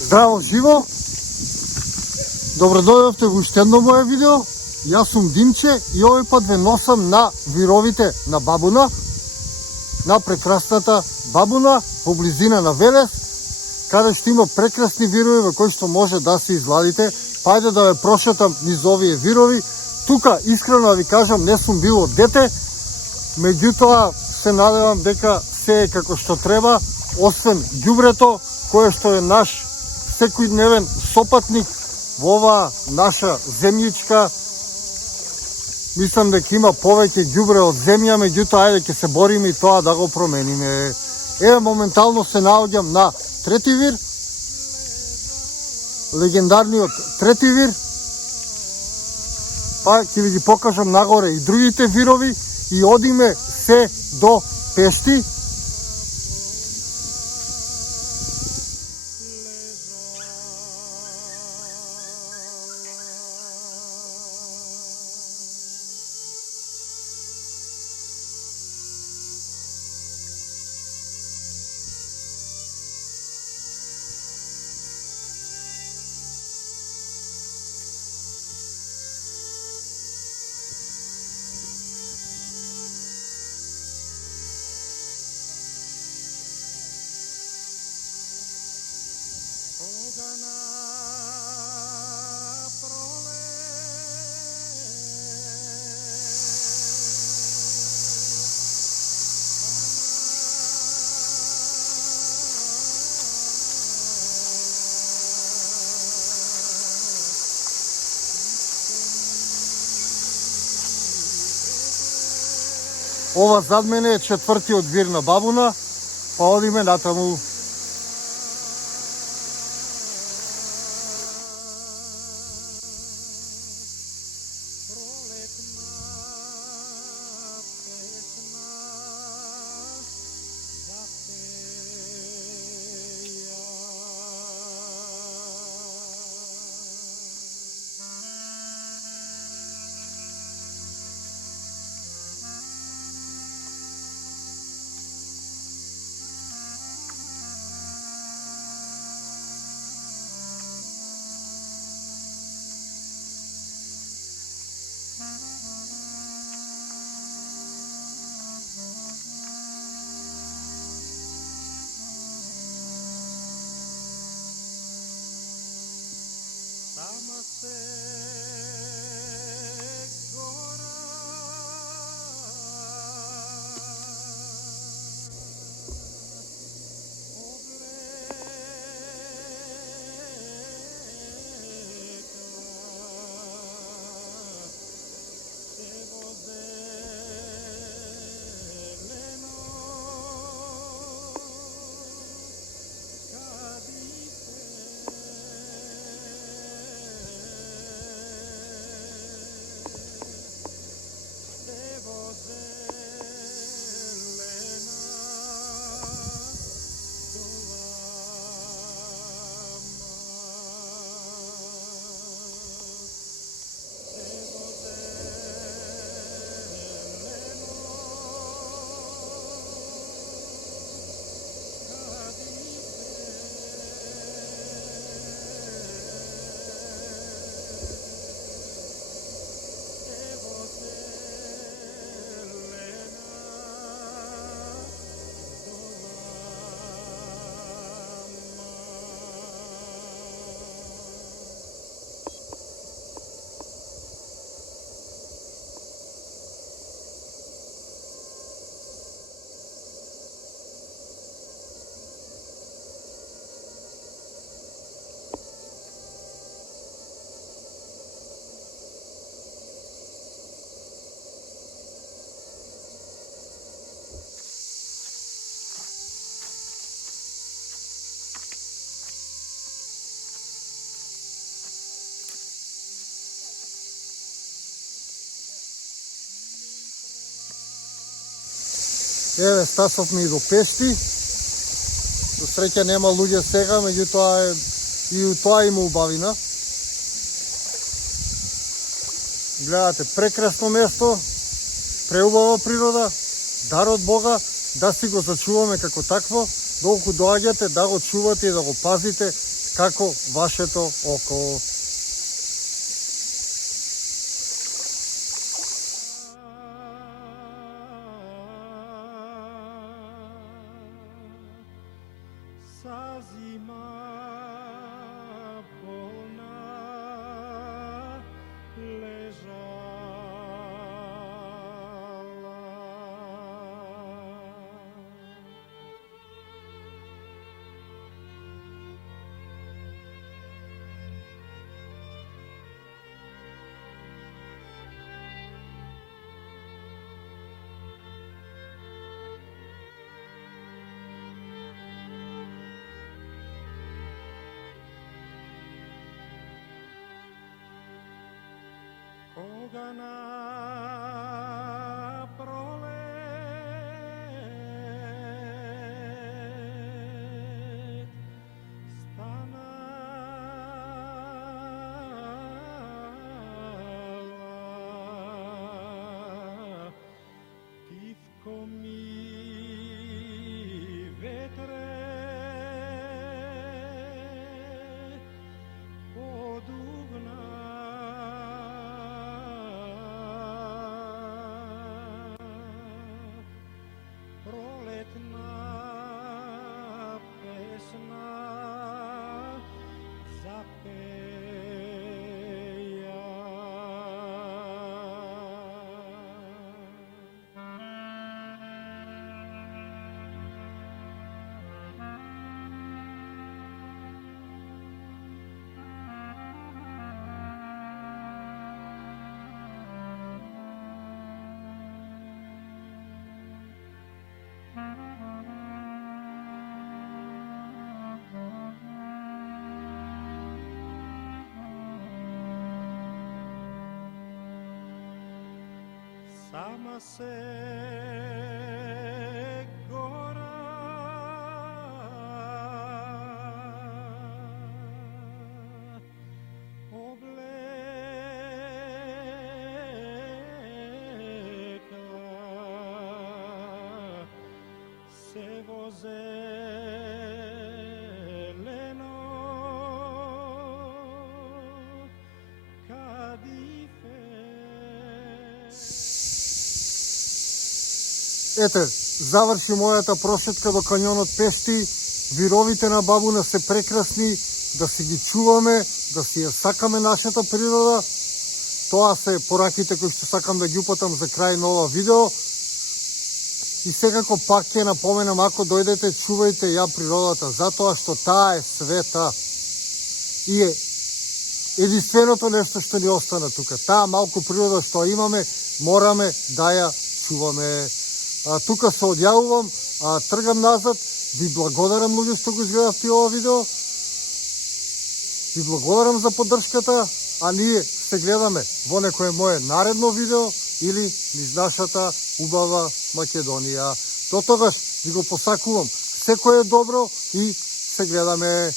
Здраво живо! Добро дојдовте во уште едно моје видео. Јас сум Димче и овој пат ве носам на вировите на Бабуна, на прекрасната Бабуна, по близина на Велес, каде што има прекрасни вирови во кои што може да се изладите. Пајде да ве прошетам низ овие вирови. Тука, искрено да ви кажам, не сум бил од дете, меѓутоа се надевам дека се е како што треба, освен ѓубрето, кое што е наш секојдневен сопатник во оваа наша земјичка. Мислам дека има повеќе ѓубре од земја, меѓутоа ајде ќе се бориме и тоа да го промениме. Еве, моментално се наоѓам на трети вир, легендарниот трети вир. Па ќе ви ги покажам нагоре и другите вирови и одиме се до Пешти. Ова зад мене е четвртиот вир на Бабуна, па одиме натаму. Еве, стасовме и до Пешти. До среќа нема луѓе сега, меѓутоа и тоа има убавина. Гледате, прекрасно место, преубава природа, дар од Бога, да си го зачуваме како такво. доколку доаѓате да го чувате и да го пазите како вашето око. Кога на пролет станала тивко ми ветре подугна пролетна песна запеја. Сама се гора облекла се во зелено кадифе. Ете, заврши мојата прошетка до кањонот Пешти. Вировите на Бабуна се прекрасни, да си ги чуваме, да си ја сакаме нашата природа. Тоа се пораките кои што сакам да ги упатам за крај на ова видео. И секако пак ќе напоменам, ако дојдете, чувајте ја природата, затоа што таа е света. И е единственото нешто што ни остана тука. Таа малку природа што имаме, мораме да ја чуваме. Тука се одјавувам, тргам назад. Ви благодарам, луѓе, што го изгледавте ова видео. Ви благодарам за поддршката, а ние се гледаме во некое мое наредно видео или низ нашата убава Македонија. До тогаш ви го посакувам секое добро и се гледаме.